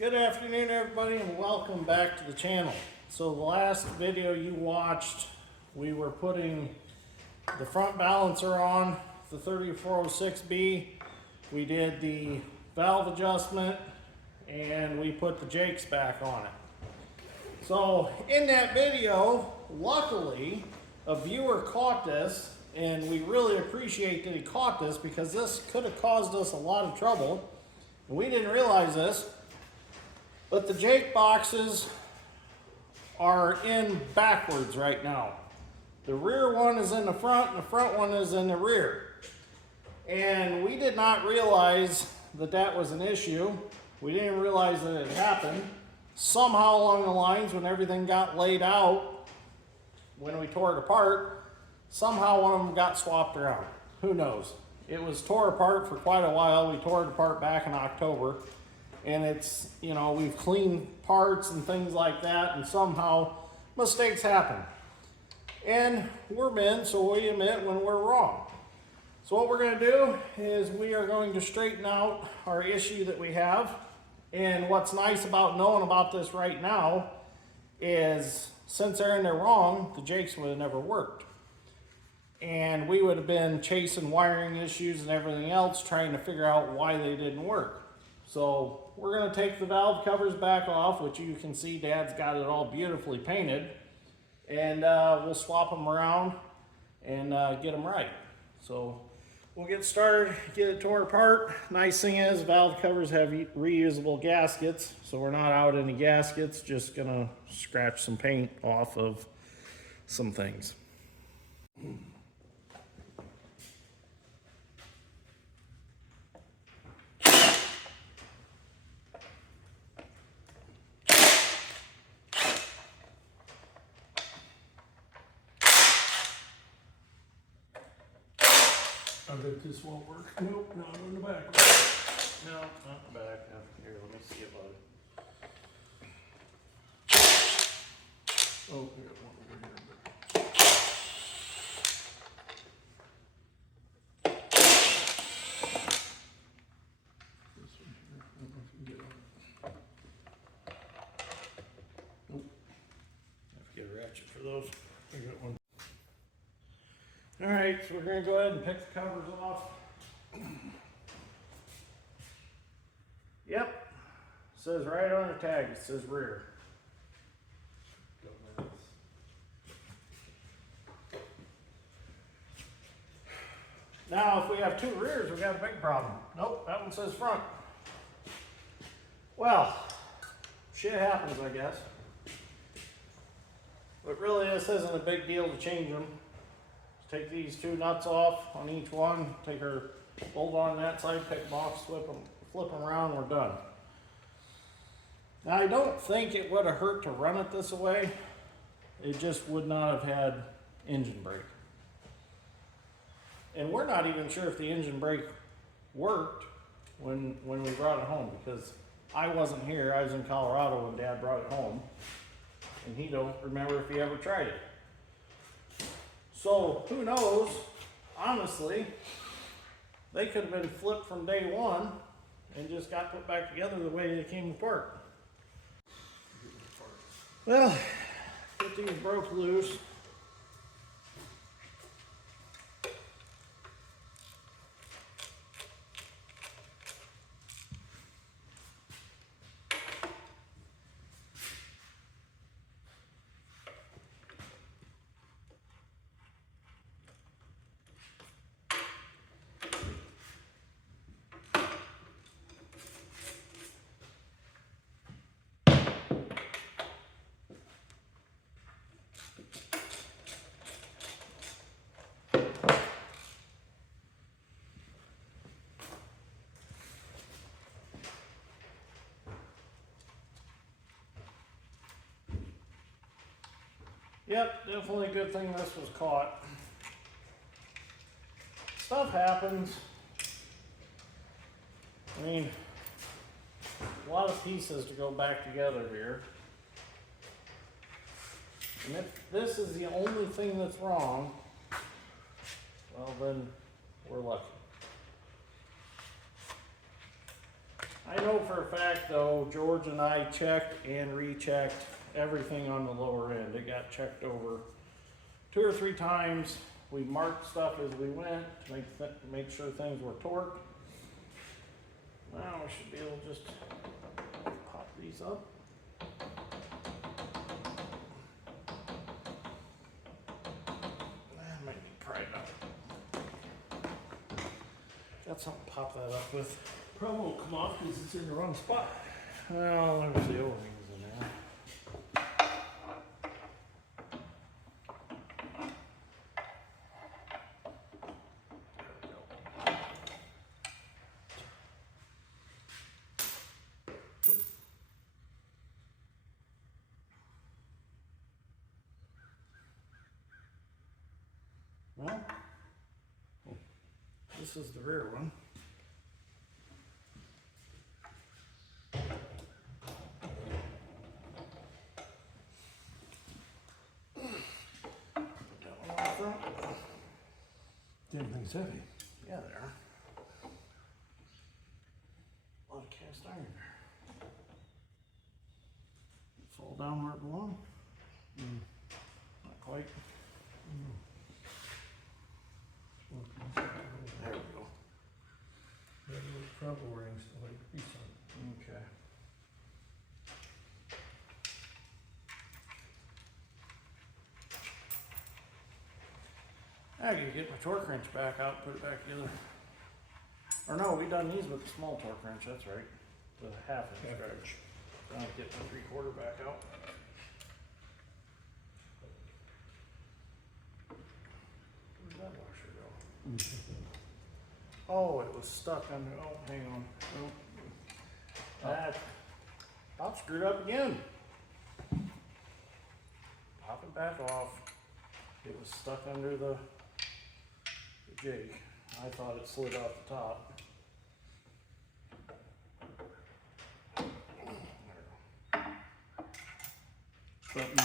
Good afternoon, everybody, and welcome back to the channel. So the last video you watched, we were putting the front balancer on the 3406B. We did the valve adjustment and we put the jakes back on it. So in that video, luckily, a viewer caught this, and we really appreciate that he caught this because this could have caused us a lot of trouble. We didn't realize this, but the jake boxes are in backwards right now. The rear one is in the front and the front one is in the rear. And we did not realize that that was an issue. We didn't realize that it happened. Somehow along the lines, when everything got laid out, when we tore it apart, somehow one of them got swapped around. Who knows? It was tore apart for quite a while. We tore it apart back in October. And it's, you know, we've cleaned parts and things like that, and somehow mistakes happen. And we're men, so we admit when we're wrong. So what we're going to do is we are going to straighten out our issue that we have. And what's nice about knowing about this right now is since they're in there wrong, the jakes would have never worked. And we would have been chasing wiring issues and everything else trying to figure out why they didn't work. So we're going to take the valve covers back off, which you can see Dad's got it all beautifully painted. And we'll swap them around and get them right. So we'll get started, get it tore apart. Nice thing is valve covers have reusable gaskets, so we're not out any gaskets, just gonna scratch some paint off of some things. I bet this won't work. Nope, not on the back. No, not the back. Here, let me see it, bud. Oh, we got one over here. This one here, I don't know if you can get on it. Nope. I have to get a ratchet for those. I got one. All right, so we're gonna go ahead and pick the covers off. Yep, says right on the tag, it says rear. Now, if we have two rears, we got a big problem. Nope, that one says front. Well, shit happens, I guess. But really, this isn't a big deal to change them. Take these two nuts off on each one, take our bolt on that side, pick them off, flip them around, we're done. Now I don't think it would have hurt to run it this way. It just would not have had engine brake. And we're not even sure if the engine brake worked when we brought it home, because I wasn't here, I was in Colorado when Dad brought it home. And he don't remember if he ever tried it. So who knows, honestly, they could have been flipped from day one and just got put back together the way they came apart. Well, get these broke loose. Yep, definitely a good thing this was caught. Stuff happens. I mean, a lot of pieces to go back together here. And if this is the only thing that's wrong, well then, we're lucky. I know for a fact though, George and I checked and rechecked everything on the lower end. It got checked over 2 or 3 times. We marked stuff as we went to make sure things were torqued. Now we should be able to just pop these up. I might need to pry it up. Got something to pop that up with. Probably won't come off because it's in the wrong spot. Well, there's the O-rings in there. Well, this is the rear one. Damn thing's heavy. Yeah, they are. A lot of cast iron there. Fall down where it belongs? Not quite. There we go. Trouble rings, like piece on. Okay. I gotta get my torque wrench back out and put it back together. Or no, we done these with the small torque wrench, that's right. The half-inch wrench. I'll get my 3/4 back out. Where'd that washer go? Oh, it was stuck under, oh, hang on. Nope. That about screwed up again. Pop it back off. It was stuck under the jig. I thought it slid off the top. Button.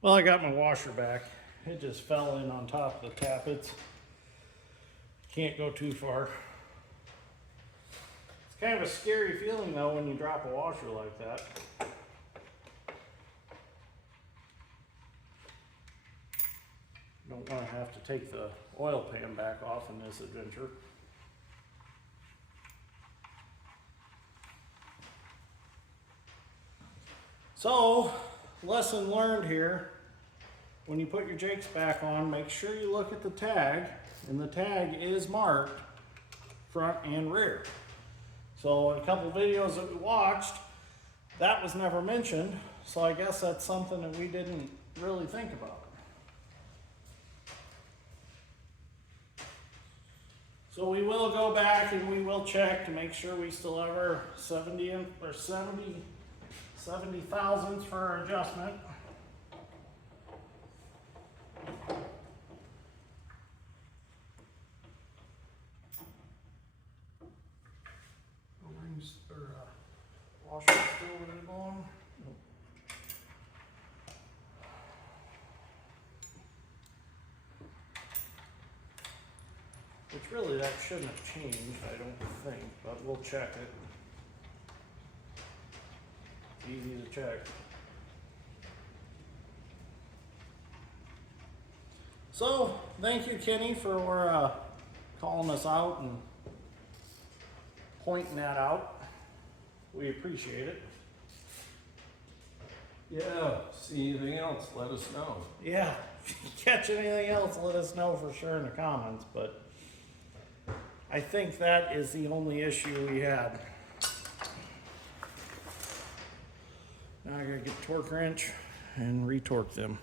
Well, I got my washer back. It just fell in on top of the tappets. Can't go too far. It's kind of a scary feeling though when you drop a washer like that. Don't want to have to take the oil pan back off in this adventure. So, lesson learned here. When you put your jakes back on, make sure you look at the tag, and the tag is marked front and rear. So in a couple videos that we watched, that was never mentioned, so I guess that's something that we didn't really think about. So we will go back and we will check to make sure we still have our 70 thousandths for our adjustment. O-rings or washer still where they belong. Nope. Which really that shouldn't have changed, I don't think, but we'll check it. It's easy to check. So, thank you, Kenny, for calling us out and pointing that out. We appreciate it. Yeah, see anything else, let us know. Yeah, if you catch anything else, let us know for sure in the comments, but I think that is the only issue we had. Now I gotta get the torque wrench and retorque them.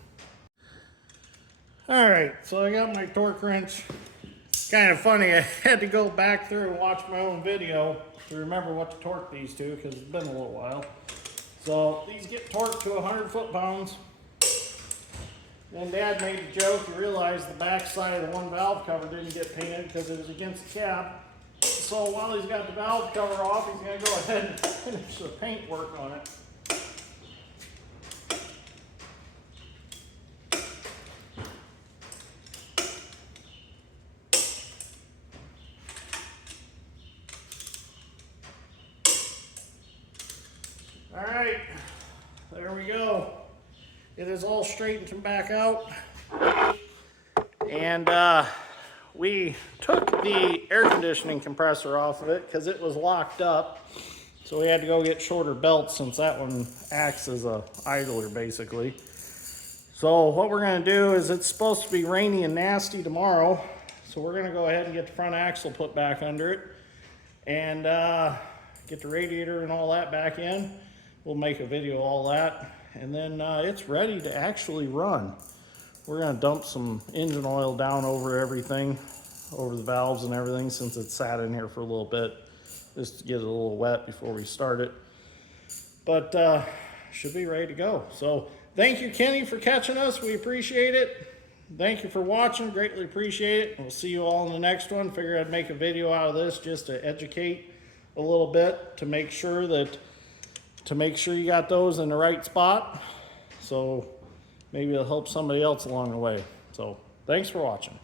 All right, so I got my torque wrench. It's kind of funny, I had to go back through and watch my own video to remember what to torque these to because it's been a little while. So these get torqued to 100 foot-pounds. Then Dad made the joke, he realized the back side of the one valve cover didn't get painted because it was against the cab. So while he's got the valve cover off, he's gonna go ahead and finish the paint work on it. All right, there we go. It is all straightened back out. And we took the air conditioning compressor off of it because it was locked up. So we had to go get shorter belts since that one acts as a idler basically. So what we're gonna do is it's supposed to be rainy and nasty tomorrow. So we're gonna go ahead and get the front axle put back under it and get the radiator and all that back in. We'll make a video of all that. And then it's ready to actually run. We're gonna dump some engine oil down over everything, over the valves and everything, since it's sat in here for a little bit, just to get it a little wet before we start it. But should be ready to go. So thank you, Kenny, for catching us. We appreciate it. Thank you for watching, greatly appreciate it. We'll see you all in the next one. Figured I'd make a video out of this just to educate a little bit, to make sure you got those in the right spot. So maybe it'll help somebody else along the way. So thanks for watching.